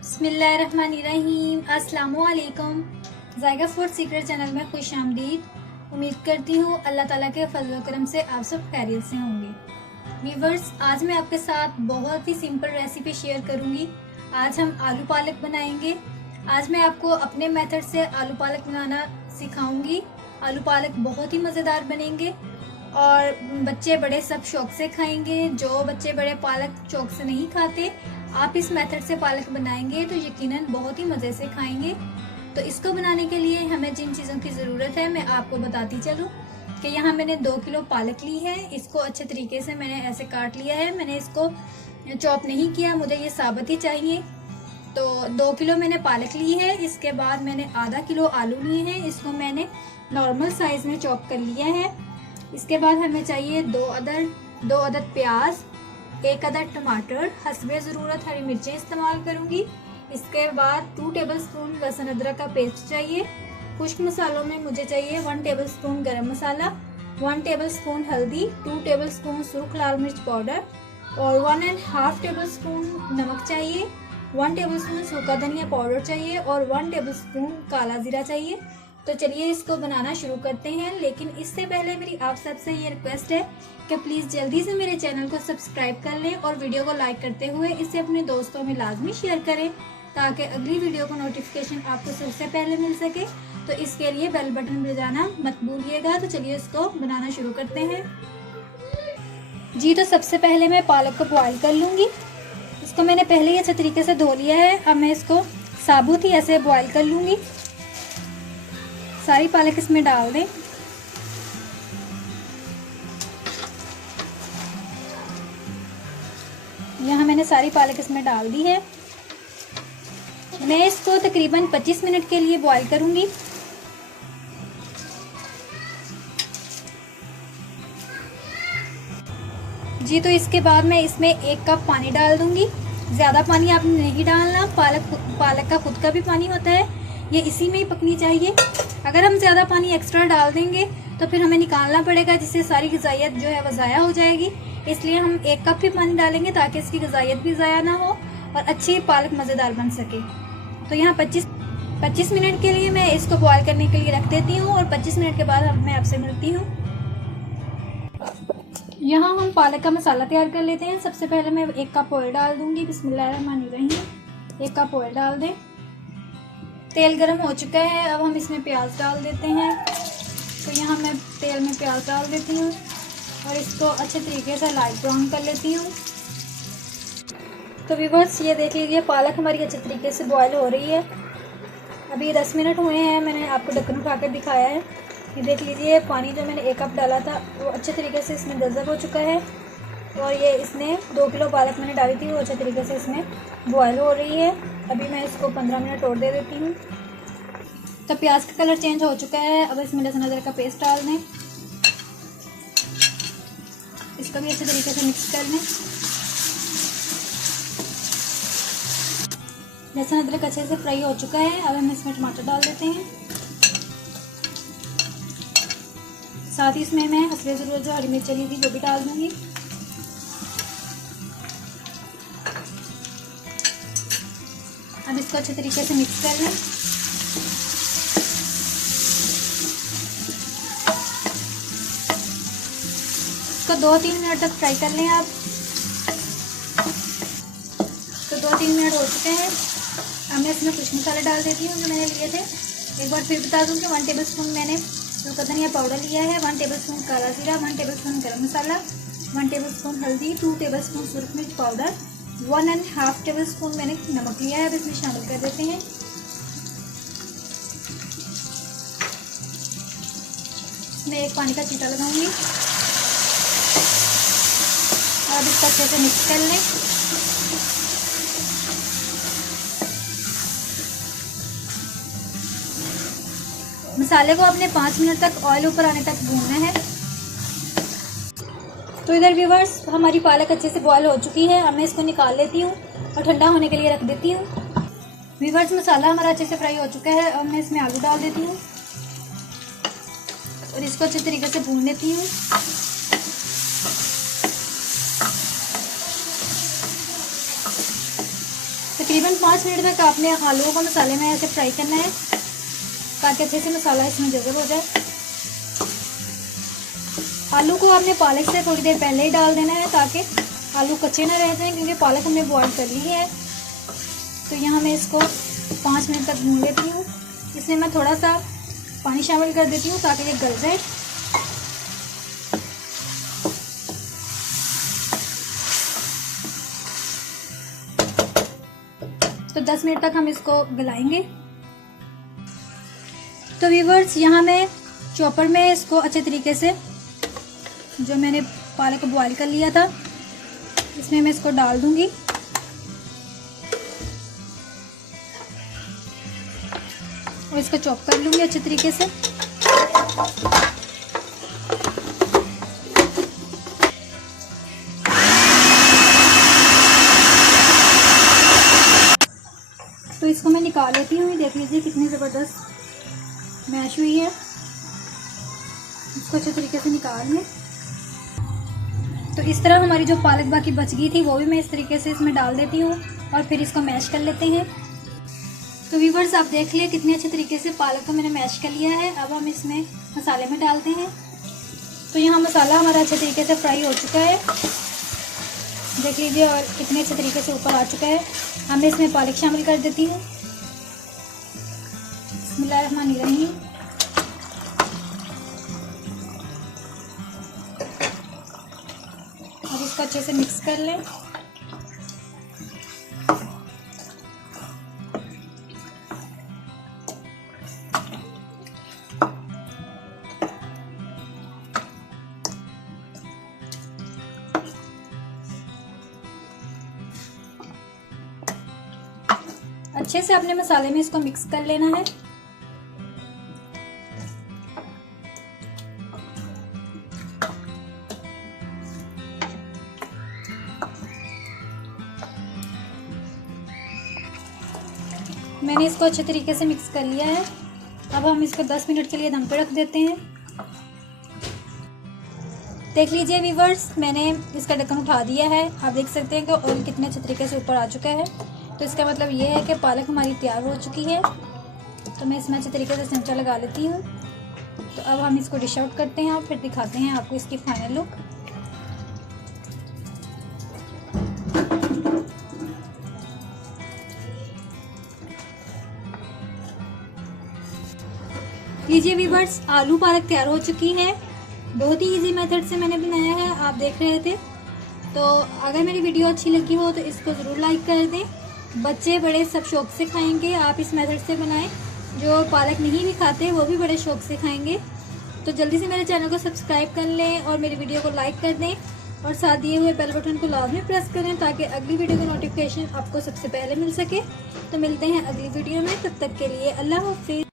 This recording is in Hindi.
बिस्मिल्लाहिर्रहमानिर्रहीम। अस्सलामु अलैकुम। ज़ायका फूड सीक्रेट चैनल में खुश आमदीद। उम्मीद करती हूँ अल्लाह ताला के फजल व करम से आप सब खैरियत से होंगे। व्यूवर्स, आज मैं आपके साथ बहुत ही सिंपल रेसिपी शेयर करूँगी। आज हम आलू पालक बनाएंगे। आज मैं आपको अपने मेथड से आलू पालक बनाना सिखाऊंगी। आलू पालक बहुत ही मज़ेदार बनेंगे और बच्चे बड़े सब शौक से खाएंगे। जो बच्चे बड़े पालक शौक से नहीं खाते, आप इस मेथड से पालक बनाएंगे तो यकीनन बहुत ही मज़े से खाएंगे। तो इसको बनाने के लिए हमें जिन चीज़ों की ज़रूरत है मैं आपको बताती चलूँ कि यहाँ मैंने 2 किलो पालक ली है। इसको अच्छे तरीके से मैंने ऐसे काट लिया है। मैंने इसको चॉप नहीं किया, मुझे ये साबुत ही चाहिए। तो 2 किलो मैंने पालक ली है। इसके बाद मैंने आधा किलो आलू लिए हैं, इसको मैंने नॉर्मल साइज़ में चॉप कर लिया है। इसके बाद हमें चाहिए 2 अदद प्याज, 1 अदद टमाटर, हस्बे ज़रूरत हरी मिर्चें इस्तेमाल करूँगी। इसके बाद 2 टेबलस्पून लहसुन अदरक का पेस्ट चाहिए। खुश्क मसालों में मुझे चाहिए 1 टेबलस्पून गरम मसाला, 1 टेबलस्पून हल्दी, 2 टेबलस्पून सुर्ख लाल मिर्च पाउडर और 1.5 टेबलस्पून नमक चाहिए, 1 टेबलस्पून सूखा धनिया पाउडर चाहिए और 1 टेबलस्पून काला जीरा चाहिए। तो चलिए इसको बनाना शुरू करते हैं। लेकिन इससे पहले मेरी आप सबसे ये रिक्वेस्ट है कि प्लीज़ जल्दी से मेरे चैनल को सब्सक्राइब कर लें और वीडियो को लाइक करते हुए इसे अपने दोस्तों में लाजमी शेयर करें ताकि अगली वीडियो को नोटिफिकेशन आपको सबसे पहले मिल सके। तो इसके लिए बेल बटन बजाना मत भूलिएगा। तो चलिए इसको बनाना शुरू करते हैं जी। तो सबसे पहले मैं पालक को बॉईल कर लूँगी। इसको मैंने पहले ही अच्छे तरीके से धो लिया है। अब मैं इसको साबुत ही ऐसे बॉईल कर लूँगी। सारी पालक इसमें डाल दें। यहाँ मैंने सारी पालक इसमें डाल दी है। मैं इसको तकरीबन 25 मिनट के लिए बॉईल करूँगी। जी, तो इसके बाद मैं इसमें 1 कप पानी डाल दूँगी। ज़्यादा पानी आपने नहीं डालना, पालक का खुद का भी पानी होता है, ये इसी में ही पकनी चाहिए। अगर हम ज़्यादा पानी एक्स्ट्रा डाल देंगे तो फिर हमें निकालना पड़ेगा, जिससे सारी ग़िज़ाइयत जो है वो ज़ाया हो जाएगी। इसलिए हम 1 कप ही पानी डालेंगे ताकि इसकी ग़िज़ाइयत भी ज़ाया ना हो और अच्छी पालक मज़ेदार बन सके। तो यहाँ 25 मिनट के लिए मैं इसको बॉईल करने के लिए रख देती हूँ और 25 मिनट के बाद मैं आपसे मिलती हूँ। यहाँ हम पालक का मसाला तैयार कर लेते हैं। सबसे पहले मैं 1 कप ऑयल डाल दूँगी। बिस्मिल्लाहिर्रहमानिर्रहीम। 1 कप ऑयल डाल दें। तेल गरम हो चुका है। अब हम इसमें प्याज डाल देते हैं। तो यहाँ मैं तेल में प्याज डाल देती हूँ और इसको अच्छे तरीके से लाइट ब्राउन कर लेती हूँ। तो व्यूअर्स, ये देख लीजिए पालक हमारी अच्छे तरीके से बॉयल हो रही है। अभी 10 मिनट हुए हैं, मैंने आपको ढक्कन उठा कर दिखाया है। ये देख लीजिए पानी जो मैंने 1 कप डाला था वो अच्छे तरीके से इसमें गज़ब हो चुका है और ये इसने 2 किलो पालक मैंने डाली थी वो अच्छे तरीके से इसमें बॉयल हो रही है। अभी मैं इसको 15 मिनट और दे देती हूँ। तो प्याज का कलर चेंज हो चुका है। अब इसमें लहसुन अदरक का पेस्ट डाल दें। इसको भी अच्छे तरीके से मिक्स कर लें। लहसुन अदरक अच्छे से फ्राई हो चुका है। अब हम इसमें टमाटर डाल देते हैं। साथ ही इसमें मैं हस्बे ज़रूरत जो हरी मिर्च चली थी वो भी डाल दूँगी। अब इसको अच्छे तरीके से मिक्स कर लें। इसको 2-3 मिनट तक फ्राई कर लें आप। तो 2-3 मिनट हो चुके हैं। अब मैं इसमें कुछ मसाले डाल देती हूँ जो मैंने लिए थे। एक बार फिर बता दूँ कि 1 टेबलस्पून मैंने सूखा धनिया पाउडर लिया है, 1 टेबलस्पून काला जीरा, 1 टेबलस्पून गरम मसाला, 1 टेबलस्पून हल्दी, 2 टेबलस्पून सुर्ख मिर्च पाउडर, 1.5 टेबलस्पून मैंने नमक लिया है। अब इसमें शामिल कर देते हैं। इसमें एक पानी का छींटा लगाऊंगी और अब इसको अच्छे से मिक्स कर लें। मसाले को अपने 5 मिनट तक ऑयल ऊपर आने तक भूनना है। तो इधर व्यूअर्स हमारी पालक अच्छे से बॉयल हो चुकी है। अब मैं इसको निकाल लेती हूँ और ठंडा होने के लिए रख देती हूँ। व्यूअर्स, मसाला हमारा अच्छे से फ्राई हो चुका है। अब मैं इसमें आलू डाल देती हूँ और इसको अच्छे तरीके से भून लेती हूँ। तकरीबन 5 मिनट तक आपने आलू को मसाले में ऐसे फ्राई करना है ताकि अच्छे से मसाला इसमें जज़ब हो जाए। आलू को आपने पालक से थोड़ी देर पहले ही डाल देना है ताकि आलू कच्चे ना रह जाएं, क्योंकि पालक हमने बॉईल कर ली है। तो यहाँ मैं इसको 5 मिनट तक भून लेती हूँ। इसमें मैं थोड़ा सा पानी शामिल कर देती हूँ ताकि ये गल जाए। तो 10 मिनट तक हम इसको गलाएंगे। तो व्यूअर्स, यहाँ मैं चॉपर में इसको अच्छे तरीके से, जो मैंने पालक को बॉईल कर लिया था, इसमें मैं इसको डाल दूंगी। और इसको चॉप कर लूंगी अच्छे तरीके से। तो इसको मैं निकाल लेती हूँ। देख लीजिए कितनी ज़बरदस्त मैश हुई है। इसको अच्छे तरीके से निकाल लें। तो इस तरह हमारी जो पालक बाकी बच गई थी वो भी मैं इस तरीके से इसमें डाल देती हूँ और फिर इसको मैश कर लेते हैं। तो व्यूअर्स, आप देख लिए कितने अच्छे तरीके से पालक को मैंने मैश कर लिया है। अब हम इसमें मसाले में डालते हैं। तो यहाँ मसाला हमारा अच्छे तरीके से फ्राई हो चुका है, देख लीजिए, और कितने अच्छे तरीके से ऊपर आ चुका है। अब मैं इसमें पालक शामिल कर देती हूँ। बिस्मिल्लाहिर्रहमानिर्रहीम। अब इसको अच्छे से मिक्स कर लें। अच्छे से अपने मसाले में इसको मिक्स कर लेना है। मैंने इसको अच्छे तरीके से मिक्स कर लिया है। अब हम इसको 10 मिनट के लिए दम पे रख देते हैं। देख लीजिए व्यूअर्स, मैंने इसका ढक्कन उठा दिया है। आप देख सकते हैं कि ऑयल कितने अच्छे तरीके से ऊपर आ चुका है। तो इसका मतलब ये है कि पालक हमारी तैयार हो चुकी है। तो मैं इसमें अच्छे तरीके से चमचा लगा लेती हूँ। तो अब हम इसको डिश आउट करते हैं और फिर दिखाते हैं आपको इसकी फाइनल लुक। लीजिए व्यूअर्स, आलू पालक तैयार हो चुकी है। बहुत ही इजी मेथड से मैंने बनाया है, आप देख रहे थे। तो अगर मेरी वीडियो अच्छी लगी हो तो इसको ज़रूर लाइक कर दें। बच्चे बड़े सब शौक से खाएंगे। आप इस मेथड से बनाएं। जो पालक नहीं भी खाते वो भी बड़े शौक से खाएंगे। तो जल्दी से मेरे चैनल को सब्सक्राइब कर लें और मेरी वीडियो को लाइक कर दें और साथ दिए हुए बेल बटन को लाजमी प्रेस करें ताकि अगली वीडियो का नोटिफिकेशन आपको सबसे पहले मिल सके। तो मिलते हैं अगली वीडियो में, तब तक के लिए अल्लाह हाफिज़।